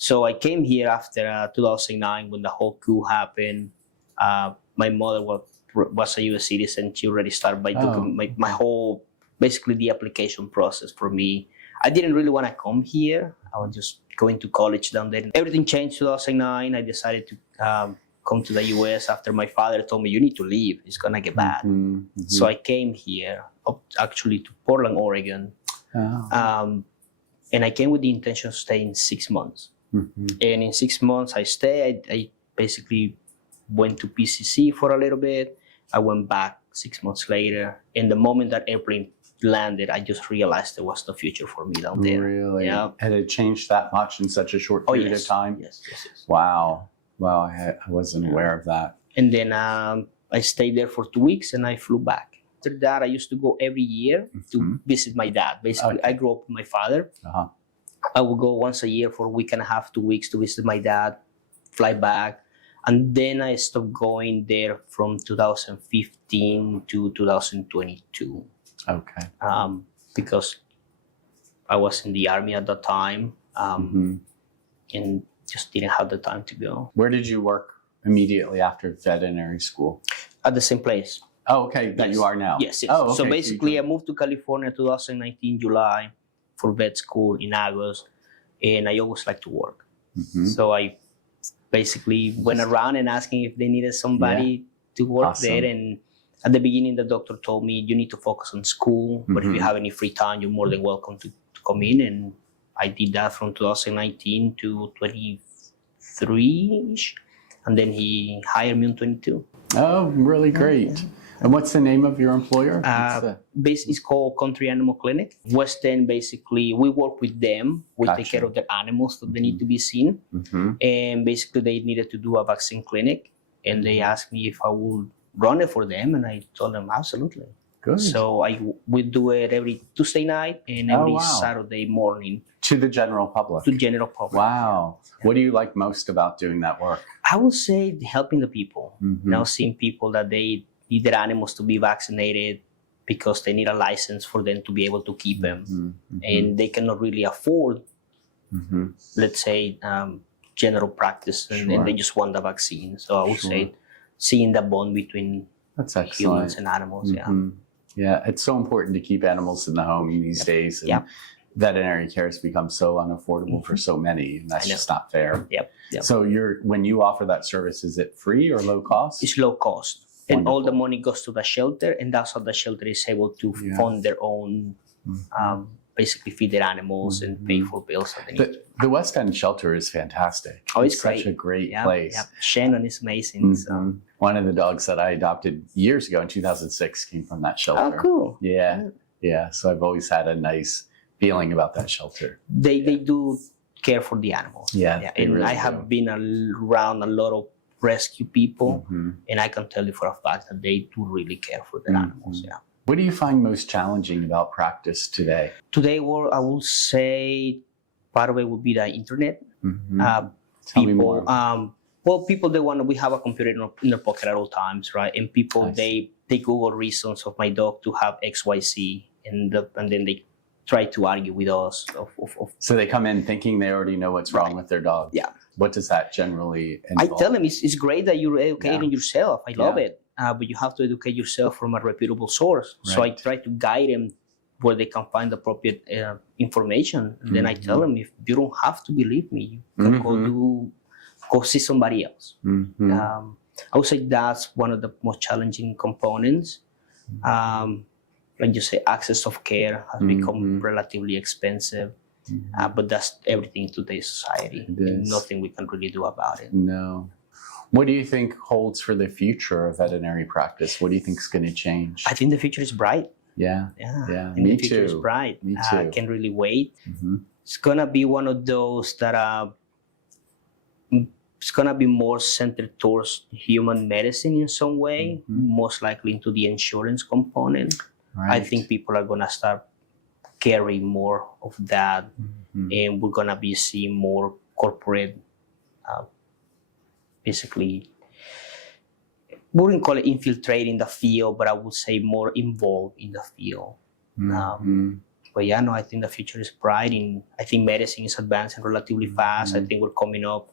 So I came here after 2009 when the whole coup happened. My mother was a U.S. citizen. She already started by doing my whole, basically the application process for me. I didn't really want to come here. I was just going to college down there. Everything changed 2009. I decided to come to the U.S. after my father told me, you need to leave. It's going to get bad. So I came here, actually to Portland, Oregon. And I came with the intention of staying 6 months. And in 6 months I stayed. I basically went to PCC for a little bit. I went back 6 months later. And the moment that airplane landed, I just realized there was no future for me down there. Really? Yeah. Had it changed that much in such a short period of time? Yes. Wow. Wow, I wasn't aware of that. And then I stayed there for 2 weeks and I flew back. After that, I used to go every year to visit my dad. Basically, I grew up with my father. I would go once a year for a week and a half, 2 weeks to visit my dad, fly back. And then I stopped going there from 2015 to 2022. Okay. Because I was in the Army at that time and just didn't have the time to go. Where did you work immediately after veterinary school? At the same place. Oh, okay, that you are now? Yes. Oh, okay. So basically, I moved to California 2019 July for vet school in August, and I always like to work. So I basically went around and asking if they needed somebody to work there. And at the beginning, the doctor told me, you need to focus on school, but if you have any free time, you're more than welcome to come in. And I did that from 2019 to 23-ish. And then he hired me in 22. Oh, really great. And what's the name of your employer? It's called Country Animal Clinic. Western, basically, we work with them. We take care of their animals that they need to be seen. And basically, they needed to do a vaccine clinic. And they asked me if I would run it for them. And I told them, absolutely. Good. So we do it every Tuesday night and every Saturday morning. To the general public? To general public. Wow. What do you like most about doing that work? I would say helping the people. Now seeing people that they need their animals to be vaccinated because they need a license for them to be able to keep them. And they cannot really afford, let's say, general practice, and they just want the vaccine. So I would say seeing the bond between humans and animals. Yeah, it's so important to keep animals in the home these days. And veterinary care has become so unaffordable for so many, and that's just not fair. So when you offer that service, is it free or low cost? It's low cost. And all the money goes to the shelter, and that's how the shelter is able to fund their own, basically feed their animals and pay for bills that they need. The West End shelter is fantastic. Oh, it's great. Such a great place. Shannon is amazing. So. One of the dogs that I adopted years ago in 2006 came from that shelter. Oh, cool. Yeah. So I've always had a nice feeling about that shelter. They do care for the animals. And really I have been around a lot of rescue people, and I can tell you for a fact that they do really care for their animals. What do you find most challenging about practice today? Today, I will say part of it would be the internet. Tell me more. People, we have a computer in their pocket at all times, right? And people, they Google reasons of my dog to have XYZ, and then they try to argue with us. So they come in thinking they already know what's wrong with their dog. What does that generally involve? I tell them it's great that you're educating yourself. I love it. But you have to educate yourself from a reputable source. So I try to guide them where they can find the appropriate information. And then I tell them, if you don't have to believe me, you can go see somebody else. I would say that's one of the most challenging components. Like you say, access of care has become relatively expensive. But that's everything in today's society. Nothing we can really do about it. No. What do you think holds for the future of veterinary practice? What do you think is going to change? I think the future is bright. Yeah. The future is bright. Me too. I can't really wait. It's going to be one of those that it's going to be more centered towards human medicine in some way, most likely into the insurance component. I think people are going to start carrying more of that, and we're going to be seeing more corporate, basically, we wouldn't call it infiltrating the field, but I would say more involved in the field. But yeah, no, I think the future is bright, and I think medicine is advancing relatively fast. I think we're coming up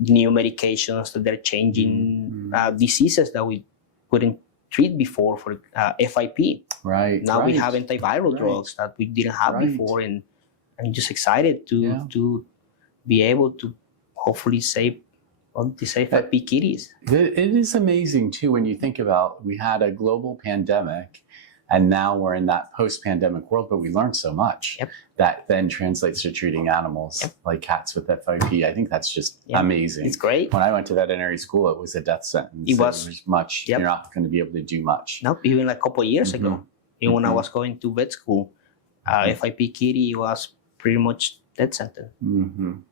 new medications that they're changing diseases that we couldn't treat before for FIP. Right. Now we have antiviral drugs that we didn't have before, and I'm just excited to be able to hopefully save all these FIP kitties. It is amazing too when you think about we had a global pandemic, and now we're in that post-pandemic world, but we learned so much that then translates to treating animals like cats with FIP. I think that's just amazing. It's great. When I went to veterinary school, it was a death sentence. It was much. You're not going to be able to do much. No, even like a couple of years ago, even when I was going to vet school, FIP kitty was pretty much death sentence.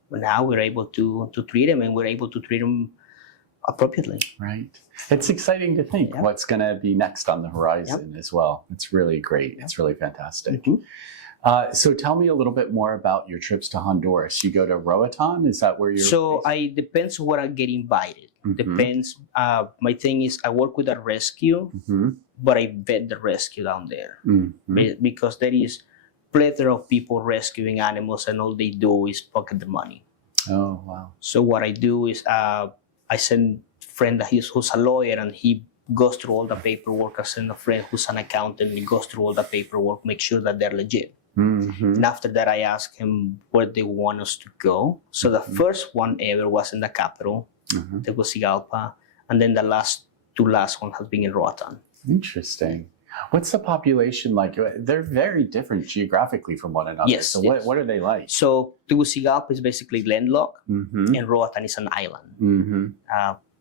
But now we're able to treat them, and we're able to treat them appropriately. Right. It's exciting to think what's going to be next on the horizon as well. It's really great. It's really fantastic. So tell me a little bit more about your trips to Honduras. You go to Roatan? Is that where you're So it depends where I get invited. Depends. My thing is I work with a rescue, but I vet the rescue down there. Because there is plethora of people rescuing animals, and all they do is pocket the money. Oh, wow. So what I do is I send a friend who's a lawyer, and he goes through all the paperwork. I send a friend who's an accountant, and he goes through all the paperwork, make sure that they're legit. And after that, I ask him where they want us to go. So the first one ever was in the capital, Tegucigalpa, and then the last one has been in Roatan. Interesting. What's the population like? They're very different geographically from one another. Yes. So what are they like? So Tegucigalpa is basically landlocked, and Roatan is an island.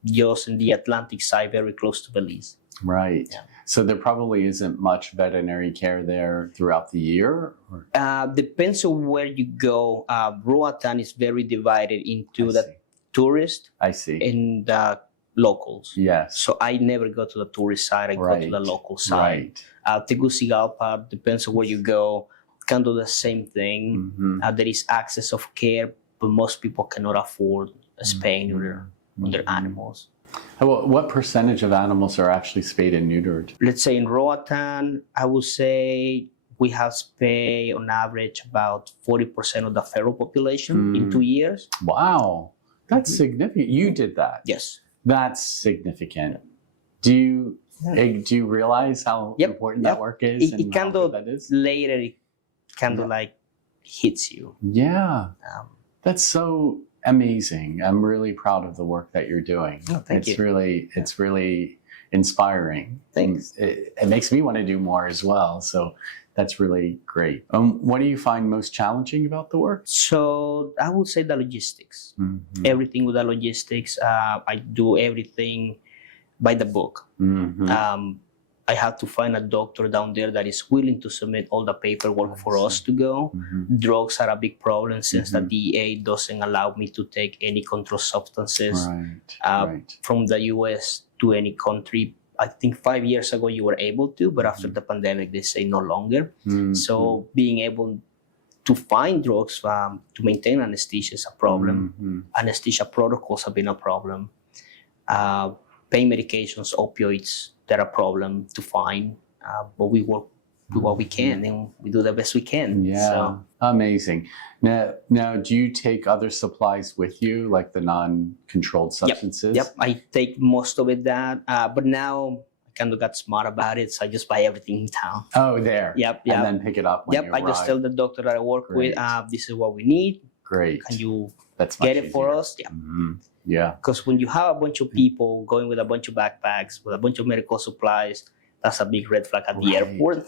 Just in the Atlantic side, very close to Belize. Right. Yeah. So there probably isn't much veterinary care there throughout the year? Depends on where you go. Roatan is very divided into the tourist and the locals. Yes. So I never go to the tourist side. I go to the local side. Tegucigalpa, depends on where you go, can do the same thing. There is access of care, but most people cannot afford a spay and neuter on their animals. What percentage of animals are actually spayed and neutered? Let's say in Roatan, I would say we have spay on average about 40% of the feral population in 2 years. Wow, that's significant. You did that? Yes. That's significant. Do you realize how important that work is? It kind of later, it kind of like hits you. Yeah, that's so amazing. I'm really proud of the work that you're doing. Oh, thank you. It's really inspiring. Thanks. It makes me want to do more as well. So that's really great. What do you find most challenging about the work? So I would say the logistics. Everything with the logistics. I do everything by the book. I have to find a doctor down there that is willing to submit all the paperwork for us to go. Drugs are a big problem since the DEA doesn't allow me to take any controlled substances from the U.S. to any country. I think 5 years ago you were able to, but after the pandemic they say no longer. So being able to find drugs to maintain anesthesia is a problem. Anesthesia protocols have been a problem. Pain medications, opioids, they're a problem to find. But we work with what we can, and we do the best we can. Yeah, so. Amazing. Now, do you take other supplies with you, like the non-controlled substances? Yep, I take most of it but now I kind of got smart about it, so I just buy everything in town. Oh, there. Yep. And then pick it up when you I arrive. just tell the doctor that I work with, this is what we need. Great. Can you That's get it for us? Yeah. Yeah. Because when you have a bunch of people going with a bunch of backpacks, with a bunch of medical supplies, that's a big red flag at the airport.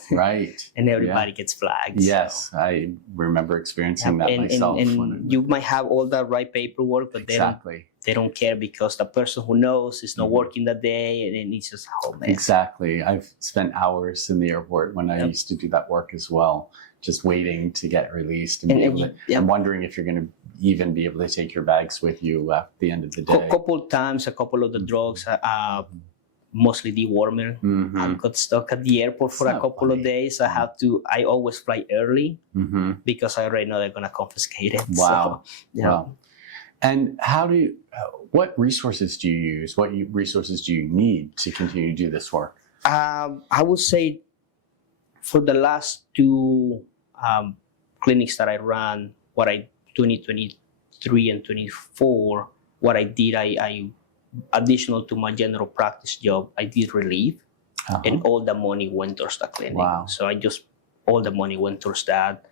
And everybody gets flagged. Yes, so. I remember experiencing that myself. And you might have all the right paperwork, but they don't care because the person who knows is not working that day, and it's just, oh man. Exactly. I've spent hours in the airport when I used to do that work as well, just waiting to get released and wondering if you're going to even be able to take your bags with you at the end of the day. A couple times, a couple of the drugs, mostly dewormer. I got stuck at the airport for a couple of days. I always fly early because I already know they're going to confiscate it. Wow. So, wow. And what resources do you use? What resources do you need to continue to do this work? I would say For the last two clinics that I ran, 2023 and 24, what I did, I additional to my general practice job, I did relief, and all the money went towards the clinic. Wow. So all the money went towards that,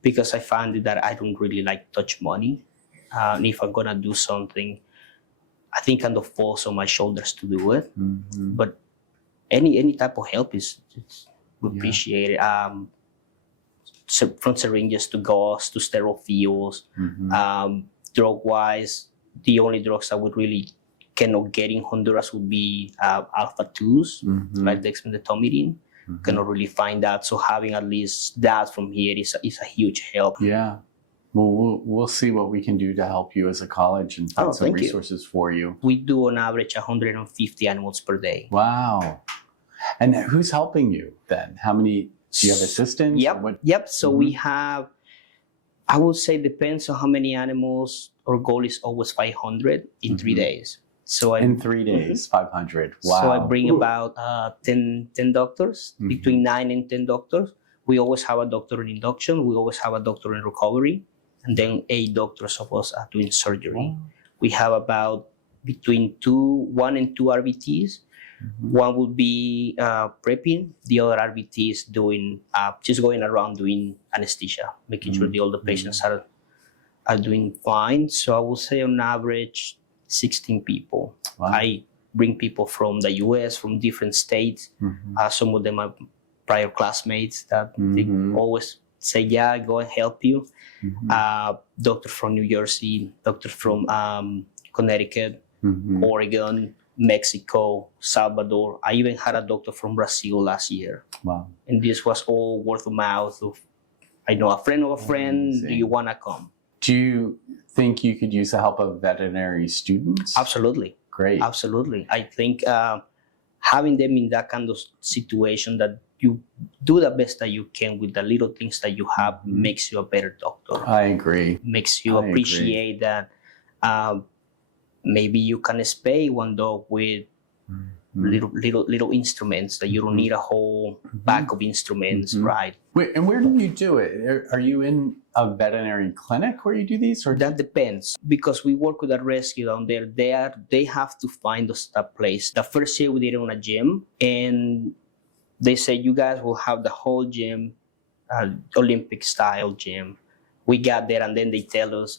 because I found that I don't really like touch money. And if I'm gonna do something, I think kind of falls on my shoulders to do it. But any type of help is appreciated. From syringes to gauze to sterile fields, drug wise, the only drugs that would really cannot get in Honduras would be alpha 2s, like dexmedetomidine. Cannot really find that. So having at least that from here is a huge help. Yeah. Well, we'll see what we can do to help you as a college and find some resources for you. We do on average 150 animals per day. Wow. And who's helping you then? How many, do you have assistants? Yep. So we have, I would say depends on how many animals. Our goal is always 500 in 3 days. So in 3 days, 500. Wow. So I bring about 10 doctors, between 9 and 10 doctors. We always have a doctor in induction. We always have a doctor in recovery. And then 8 doctors of us are doing surgery. We have about between 1 and 2 RVTs. One will be prepping. The other RVT is doing, just going around doing anesthesia, making sure all the patients are doing fine. So I will say on average, 16 people. Wow. I bring people from the US, from different states. Some of them are prior classmates that they always say, yeah, go and help you. Doctor from New Jersey, doctor from Connecticut, Oregon, Mexico, Salvador. I even had a doctor from Brazil last year. Wow. And this was all word of mouth of, I know a friend of a friend, do you want to come? Do you think you could use the help of veterinary students? Absolutely. Great. Absolutely. I think having them in that kind of situation that you do the best that you can with the little things that you have makes you a better doctor. I agree. Makes you appreciate that maybe you can spay one dog with little instruments, that you don't need a whole bag of instruments, right? Wait, and where do you do it? Are you in a veterinary clinic where you do these? Or that depends, because we work with a rescue down there. They have to find us that place. The first year we did it on a gym, and they said, you guys will have the whole gym, Olympic style gym. We got there, and then they tell us,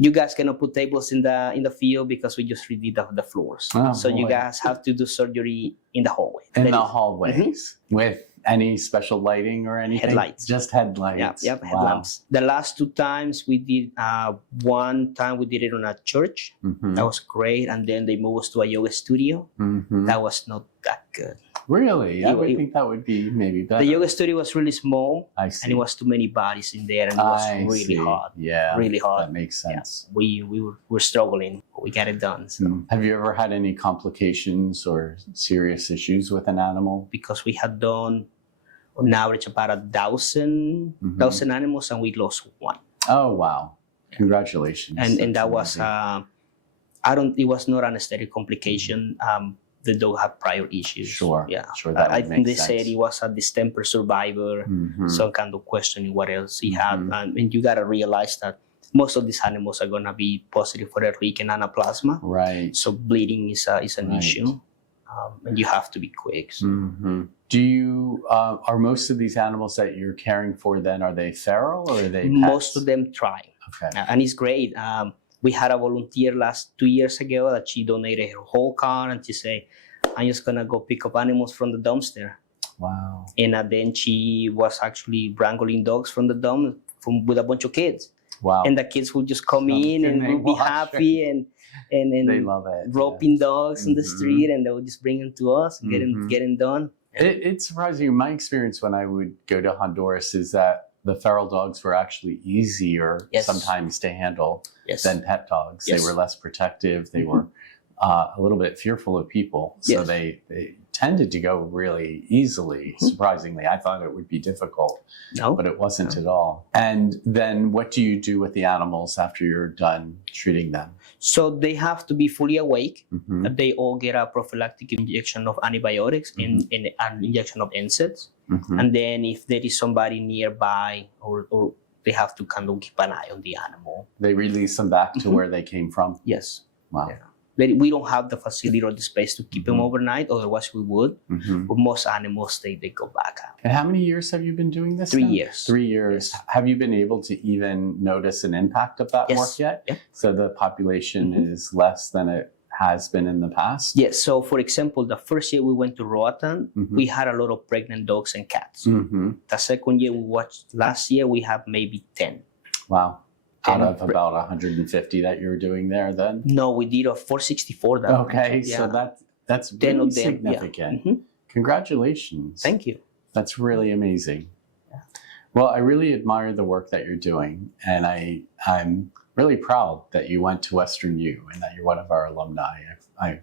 you guys cannot put tables in the field because we just redid the floors. So you guys have to do surgery in the hallway. In the hallways with any special lighting or anything? Headlights. Just headlights. Yep, headlamps. The last 2 times we did, one time we did it on a church. That was great. And then they moved us to a yoga studio. That was not that good. Really? I would think that would be maybe better. The yoga studio was really small. I see. And it was too many bodies in there, and it was really hard. Yeah. Really hard. That makes sense. Yeah. We were struggling, but we got it done. So. Have you ever had any complications or serious issues with an animal? Because we had done on average about 1,000 animals, and we lost 1. Oh, wow. Congratulations. And that was, it was not an aesthetic complication. The dog had prior issues. Sure. Yeah. Sure. That I would think make they sense. said he was a distemper survivor, some kind of questioning what else he had. And you got to realize that most of these animals are going to be positive for Ehrlich and anaplasma. Right. So bleeding is an issue. And you have to be quick. So. Do you, are most of these animals that you're caring for then, are they feral or are they pets? Most of them try. Okay. And it's great. We had a volunteer 2 years ago that she donated her whole car, and she said, I'm just going to go pick up animals from the dumpster. Wow. And then she was actually wrangling dogs from the dump with a bunch of kids. Wow. And the kids would just come in and would be happy and they love it. roping dogs on the street, and they would just bring them to us and get them done. It's surprising. My experience when I would go to Honduras is that the feral dogs were actually easier sometimes to handle than pet dogs. They were less protective. They were a little bit fearful of people. So they tended to go really easily, surprisingly. I thought it would be difficult, but it wasn't at all. And then what do you do with the animals after you're done treating them? So they have to be fully awake. They all get a prophylactic injection of antibiotics and an injection of NSAIDs. And then if there is somebody nearby or they have to kind of keep an eye on the animal. They release them back to where they came from? Yes. Wow. Yeah. We don't have the facility or the space to keep them overnight, otherwise we would. But most animals, they go back out. And how many years have you been doing this? 3 now? years. 3 years. Yes. Have you been able to even notice an impact of that Yes. work yet? Yeah. So the population is less than it has been in the past? Yes. So for example, the first year we went to Roatan, we had a lot of pregnant dogs and cats. The second year last year, we have maybe 10. Wow. Out of about 150 that you were doing there then? No, we did a 464. Okay, so that's 10 really of them, significant. Congratulations. Thank you. That's really amazing. Well, I really admire the work that you're doing, and I'm really proud that you went to WesternU and that you're one of our alumni. I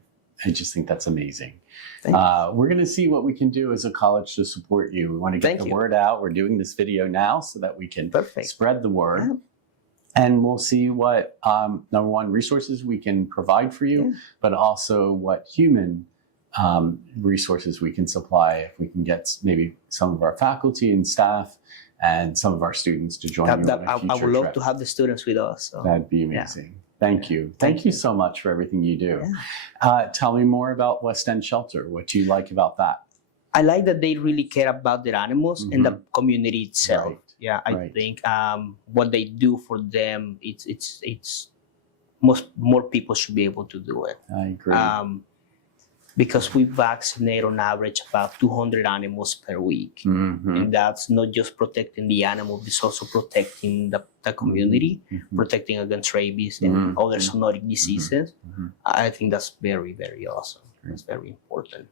just think that's amazing. We're going to see what we can do as a college to support you. We want to get the word out. We're doing this video now so that we can spread the word. Yeah. And we'll see what, number one, resources we can provide for you, but also what human resources we can supply if we can get maybe some of our faculty and staff and some of our students to join you on a future I would love trip. to have the students with us. So. That'd be amazing. Thank you. Thank you so much for everything you do. Tell me more about West End Shelter. What do you like about that? I like that they really care about their animals and the community itself. Right. Yeah, I think what they do for them, it's more people should be able to do it. I agree. Because we vaccinate on average about 200 animals per week. And that's not just protecting the animal, it's also protecting the community, protecting against rabies and other zoonotic diseases. I think that's very, very awesome. It's very important.